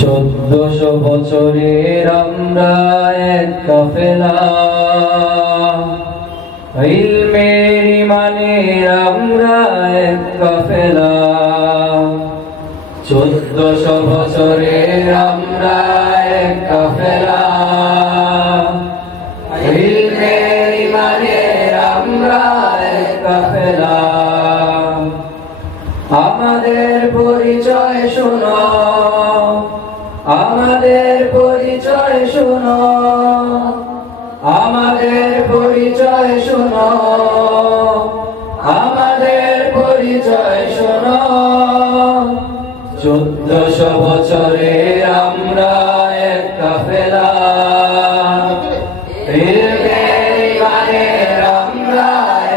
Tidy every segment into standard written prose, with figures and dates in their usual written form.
1400 বছরের আমরা এক কাফেলা, ইলমের ইমানের আমরা এক কাফেলা। 1400 বছরের আমরা এক কাফেলা, ইলমের ইমানের আমরা এক কাফেলা। আমাদের পরিচয় শোনো, আমাদের পরিচয় শোনো, আমাদের পরিচয় শোনো, আমাদের পরিচয় শোনো। 1400 বছরের আমরা এক কাফেলা, ইলমের ইমানের আমরা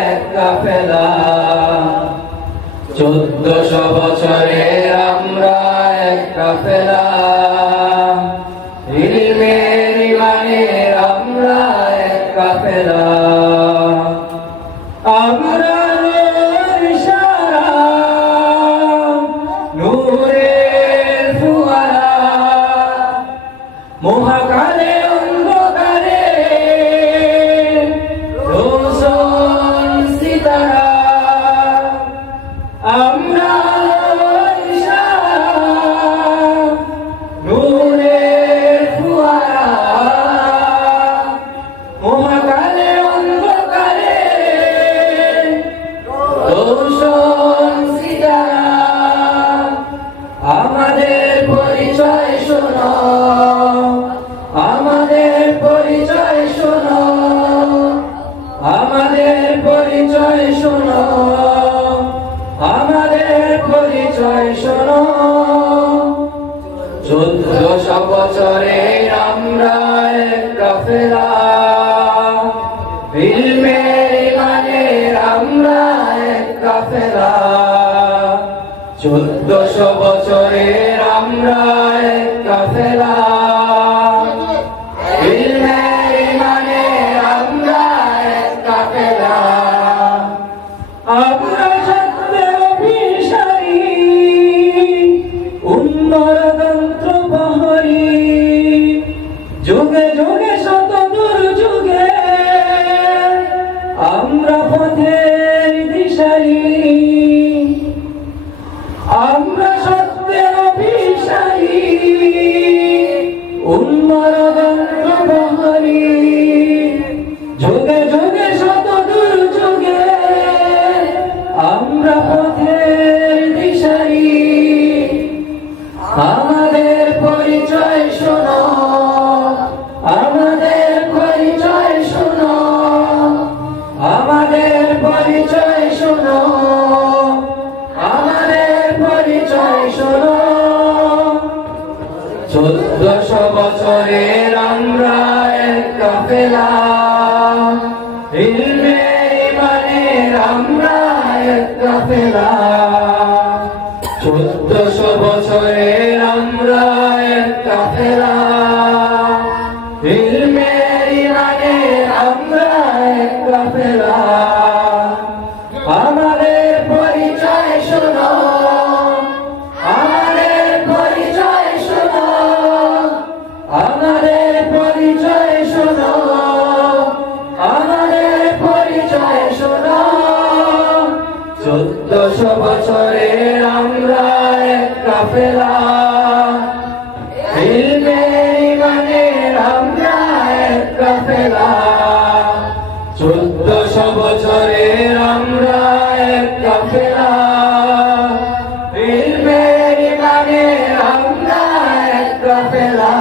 এক কাফেলা। 1400 বছরের আমরা এক কাফেলা, ইলমের ইমানের আমরা এক কাফেলা। আমরা নূরের ইশারা, নূরের ফুয়ারা, মহাকালে অন্ধকারে রোশন সিতারা। আমরা নূরের ফুয়ারা, মহাকালে অন্ধকারে রোশন সিতারা। আমাদের পরিচয় শোনো, আমাদের পরিচয় শোনো, আমাদের পরিচয় শোনো, আমাদের পরিচয় শোনো। 1400 বছরের আমরা এক কাফেলা, ইলমের ইমানের আমরা এক কাফেলা। 1400 বছরের আমরা এক কাফেলা, ইলমের ইমানের আমরা এক কাফেলা। আমরা সত্যের অভিসারী, উন্নতন্ত্র প্রহরী, যুগে যুগে শত দুর্যুগে আমরা পথের দিশারি। আমরা সত্যের অভিসারী, উন্নতন্ত্র প্রহরী, যুগে যুগে শত দুর্যুগে আমরা পথের দিশারি। আমাদের পরিচয় শোনো, আমাদের পরিচয় শোনো, আমাদের পরিচয় শোনো, আমাদের পরিচয় শোনো। 1400 বছরের আমরা এক কাফেলা, ইলমের ইমানের আমরা এক কাফেলা। 1400 বছরের আমরা এক কাফেলা, ইলমের ইমানের আমরা এক কাফেলা। আমাদের পরিচয় শোনো, আমাদের পরিচয় শোনো, আমাদের পরিচয় শোনো, আমাদের পরিচয় শোনো। 1400 বছরের আমরা এক কাফেলা, ইলমের ইমানের আমরা এক কাফেলা। 1400 বছরের আমরা এক কাফেলা, ইলমের ইমানের আমরা এক কাফেলা।